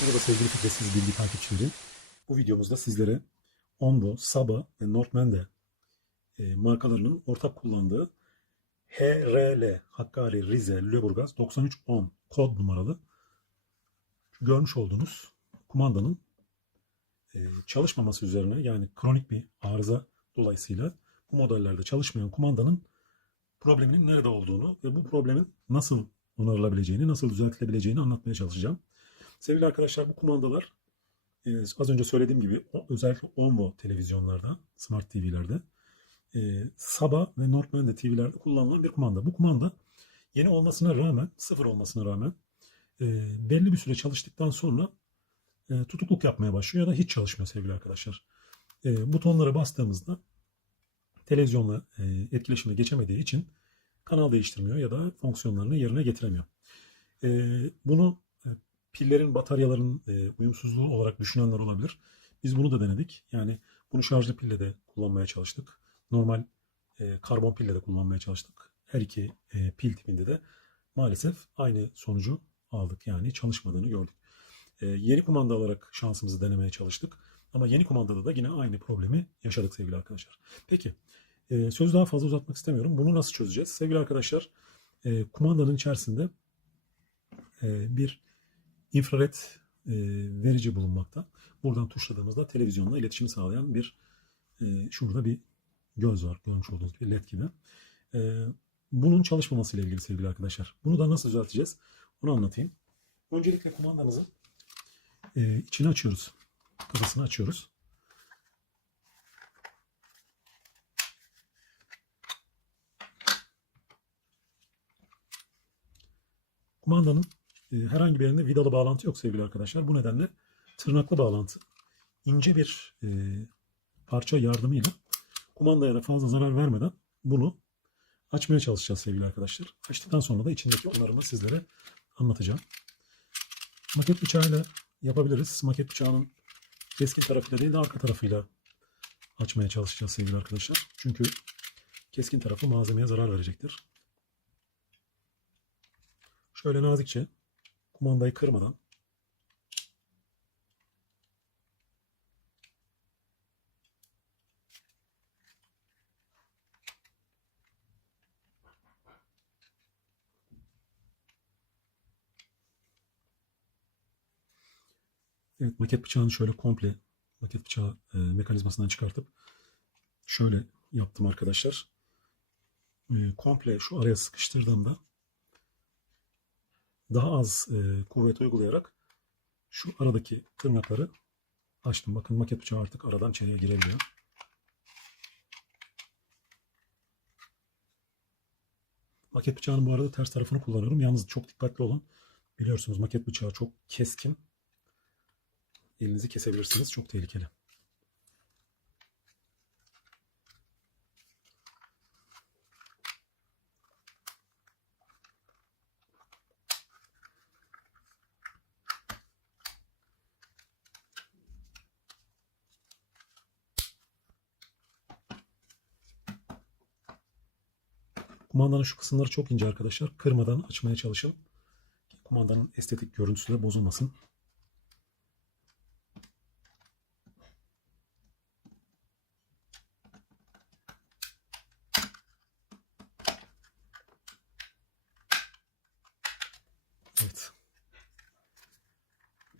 Merhaba sevgili Fikretsiz Bilgi takipçileri. Bu videomuzda sizlere Onvo, Saba ve Northmende e, markalarının ortak kullandığı HRL, Hakkari, Rize, Lüleburgaz 9310 kod numaralı görmüş olduğunuz kumandanın e, çalışmaması üzerine yani kronik bir arıza dolayısıyla bu modellerde çalışmayan kumandanın probleminin nerede olduğunu ve bu problemin nasıl onarılabileceğini, nasıl düzeltilebileceğini anlatmaya çalışacağım. Sevgili arkadaşlar bu kumandalar e, az önce söylediğim gibi o- özellikle Onvo televizyonlarda, smart TV'lerde, e, Saba ve Northmende TV'lerde kullanılan bir kumanda. Bu kumanda yeni olmasına rağmen, sıfır olmasına rağmen e, belli bir süre çalıştıktan sonra e, tutukluk yapmaya başlıyor ya da hiç çalışmıyor sevgili arkadaşlar. E, butonlara bastığımızda televizyonla e, etkileşime geçemediği için kanal değiştirmiyor ya da fonksiyonlarını yerine getiremiyor. E, bunu pillerin, bataryaların e, uyumsuzluğu olarak düşünenler olabilir. Biz bunu da denedik. Yani bunu şarjlı pille de kullanmaya çalıştık. Normal e, karbon pille de kullanmaya çalıştık. Her iki e, pil tipinde de maalesef aynı sonucu aldık. Yani çalışmadığını gördük. E, yeni kumanda alarak şansımızı denemeye çalıştık. Ama yeni kumandada da yine aynı problemi yaşadık sevgili arkadaşlar. Peki e, sözü daha fazla uzatmak istemiyorum. Bunu nasıl çözeceğiz? Sevgili arkadaşlar e, kumandanın içerisinde e, bir infrared e, verici bulunmakta. Buradan tuşladığımızda televizyonla iletişim sağlayan bir e, şurada bir göz var görmüş olduğunuz gibi led gibi. E, bunun çalışmaması ile ilgili sevgili arkadaşlar. Bunu da nasıl düzelteceğiz? Onu anlatayım. Öncelikle kumandamızı e, içini açıyoruz. Kafasını açıyoruz. Kumandanın herhangi bir yerinde vidalı bağlantı yok sevgili arkadaşlar. Bu nedenle tırnaklı bağlantı ince bir e, parça yardımıyla kumandaya da fazla zarar vermeden bunu açmaya çalışacağız sevgili arkadaşlar. Açtıktan sonra da içindeki onarımı sizlere anlatacağım. Maket bıçağıyla yapabiliriz. Maket bıçağının keskin tarafıyla değil de arka tarafıyla açmaya çalışacağız sevgili arkadaşlar. Çünkü keskin tarafı malzemeye zarar verecektir. Şöyle nazikçe kumandayı kırmadan Evet maket bıçağını şöyle komple maket bıçağı e, mekanizmasından çıkartıp şöyle yaptım arkadaşlar. E, komple şu araya sıkıştırdığımda daha az e, kuvvet uygulayarak şu aradaki tırnakları açtım. Bakın maket bıçağı artık aradan içeriye girebiliyor. Maket bıçağının bu arada ters tarafını kullanıyorum. Yalnız çok dikkatli olun. Biliyorsunuz maket bıçağı çok keskin. Elinizi kesebilirsiniz. Çok tehlikeli. Kumandanın şu kısımları çok ince arkadaşlar. Kırmadan açmaya çalışın. Ki Kumandanın estetik görüntüsü de bozulmasın. Evet.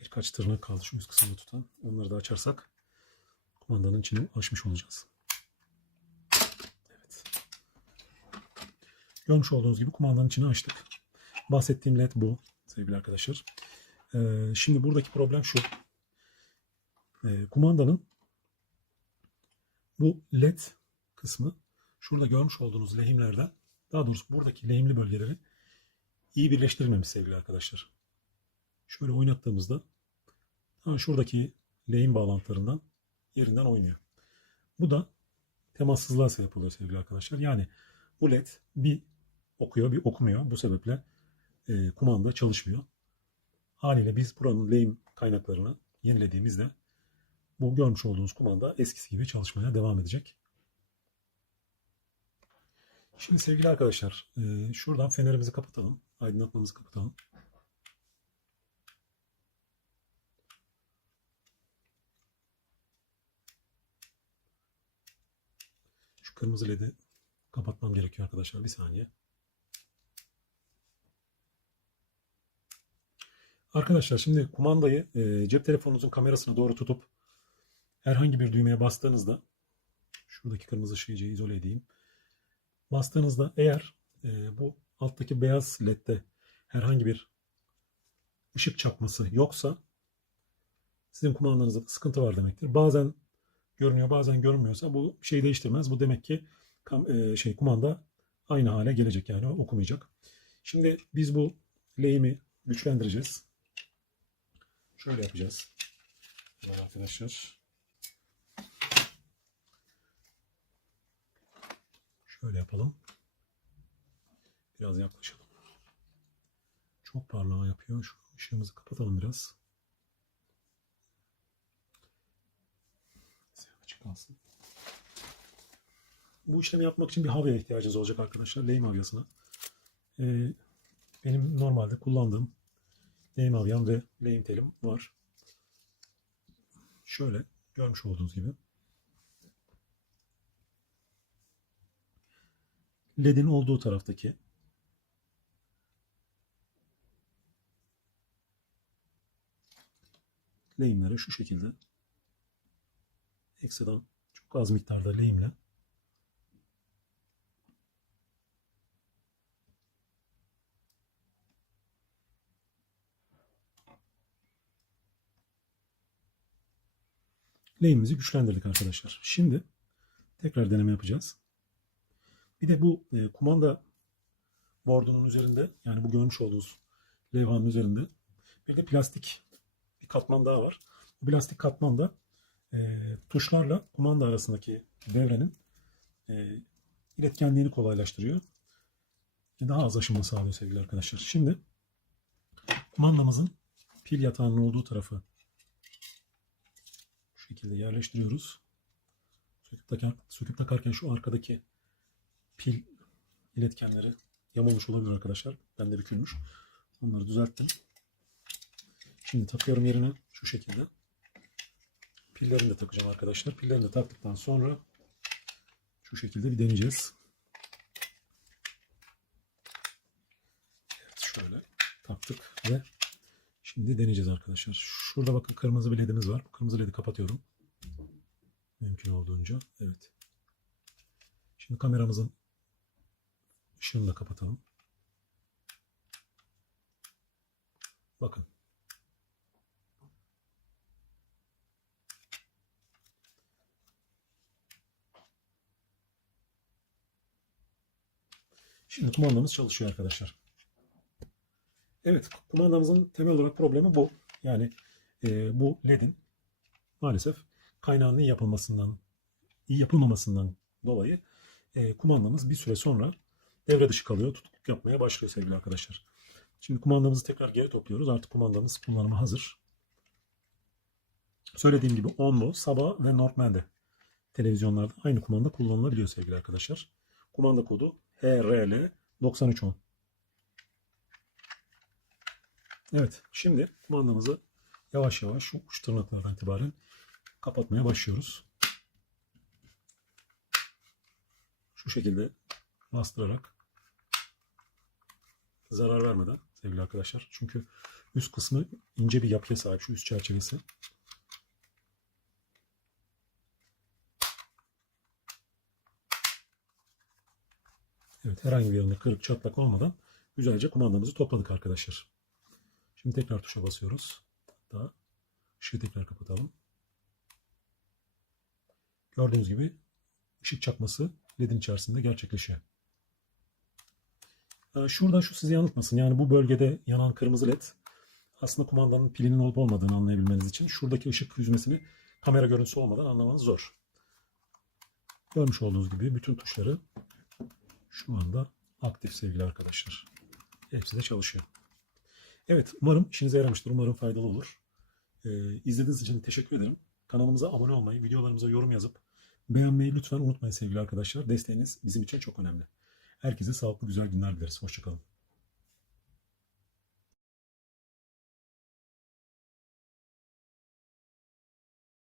Birkaç tırnak kaldı şu üst kısmını tutan. Onları da açarsak kumandanın içini açmış olacağız. Görmüş olduğunuz gibi kumandanın içini açtık. Bahsettiğim led bu sevgili arkadaşlar. Ee, şimdi buradaki problem şu. Ee, kumandanın bu led kısmı şurada görmüş olduğunuz lehimlerden daha doğrusu buradaki lehimli bölgeleri iyi birleştirilmemiş sevgili arkadaşlar. Şöyle oynattığımızda ha, şuradaki lehim bağlantılarından yerinden oynuyor. Bu da temassızlığa sebep sevgili arkadaşlar. Yani bu led bir okuyor bir okumuyor. Bu sebeple e, kumanda çalışmıyor. Haliyle biz buranın lehim kaynaklarını yenilediğimizde bu görmüş olduğunuz kumanda eskisi gibi çalışmaya devam edecek. Şimdi sevgili arkadaşlar, e, şuradan fenerimizi kapatalım. Aydınlatmamızı kapatalım. Şu kırmızı led'i kapatmam gerekiyor arkadaşlar. Bir saniye. Arkadaşlar şimdi kumandayı e, cep telefonunuzun kamerasına doğru tutup herhangi bir düğmeye bastığınızda şuradaki kırmızı ışığı izole edeyim. Bastığınızda eğer e, bu alttaki beyaz ledde herhangi bir ışık çakması yoksa sizin kumandanızda da sıkıntı var demektir. Bazen görünüyor bazen görünmüyorsa bu şey değiştirmez. Bu demek ki e, şey kumanda aynı hale gelecek yani okumayacak. Şimdi biz bu lehimi güçlendireceğiz. Şöyle yapacağız. Evet arkadaşlar. Şöyle yapalım. Biraz yaklaşalım. Çok parlağı yapıyor. Şu ışığımızı kapatalım biraz. Açık kalsın. Bu işlemi yapmak için bir havyaya ihtiyacınız olacak arkadaşlar. Lehim havyasına. Ee, benim normalde kullandığım lehim havyam ve lehim telim var. Şöyle görmüş olduğunuz gibi. LED'in olduğu taraftaki lehimlere şu şekilde ekstradan çok az miktarda lehimle lehimimizi güçlendirdik arkadaşlar. Şimdi tekrar deneme yapacağız. Bir de bu e, kumanda boardunun üzerinde yani bu görmüş olduğunuz levhanın üzerinde bir de plastik bir katman daha var. Bu plastik katman da e, tuşlarla kumanda arasındaki devrenin e, iletkenliğini kolaylaştırıyor. Daha az aşınma sağlıyor sevgili arkadaşlar. Şimdi kumandamızın pil yatağının olduğu tarafı şekilde yerleştiriyoruz. Söküp, takar, söküp takarken şu arkadaki pil iletkenleri yamulmuş olabilir arkadaşlar. Ben de bükülmüş. Onları düzelttim. Şimdi takıyorum yerine şu şekilde. Pillerini de takacağım arkadaşlar. Pillerini de taktıktan sonra şu şekilde bir deneyeceğiz. Evet şöyle taktık ve şimdi deneyeceğiz arkadaşlar. Şurada bakın kırmızı bir ledimiz var. Kırmızı ledi kapatıyorum. Mümkün olduğunca. Evet. Şimdi kameramızın ışığını da kapatalım. Bakın. Şimdi kumandamız çalışıyor arkadaşlar. Evet, kumandamızın temel olarak problemi bu. Yani e, bu LED'in maalesef kaynağının iyi yapılmasından, iyi yapılmamasından dolayı e, kumandamız bir süre sonra devre dışı kalıyor. Tutukluk yapmaya başlıyor sevgili arkadaşlar. Şimdi kumandamızı tekrar geri topluyoruz. Artık kumandamız kullanıma hazır. Söylediğim gibi Onvo, Saba ve Northman'de televizyonlarda aynı kumanda kullanılabiliyor sevgili arkadaşlar. Kumanda kodu HRL 9310. Evet, şimdi kumandamızı yavaş yavaş şu uç tırnaklardan itibaren kapatmaya başlıyoruz. Şu şekilde bastırarak zarar vermeden sevgili arkadaşlar. Çünkü üst kısmı ince bir yapıya sahip şu üst çerçevesi. Evet herhangi bir yerinde kırık çatlak olmadan güzelce kumandamızı topladık arkadaşlar. Şimdi tekrar tuşa basıyoruz. Hatta ışığı tekrar kapatalım. Gördüğünüz gibi ışık çakması ledin içerisinde gerçekleşiyor. Ee, Şurada şu sizi yanıltmasın. Yani bu bölgede yanan kırmızı led aslında kumandanın pilinin olup olmadığını anlayabilmeniz için şuradaki ışık hüzmesini kamera görüntüsü olmadan anlamanız zor. Görmüş olduğunuz gibi bütün tuşları şu anda aktif sevgili arkadaşlar. Hepsi de çalışıyor. Evet umarım işinize yaramıştır. Umarım faydalı olur. Ee, izlediğiniz için teşekkür ederim. Kanalımıza abone olmayı, videolarımıza yorum yazıp beğenmeyi lütfen unutmayın sevgili arkadaşlar. Desteğiniz bizim için çok önemli. Herkese sağlıklı güzel günler dileriz. Hoşçakalın.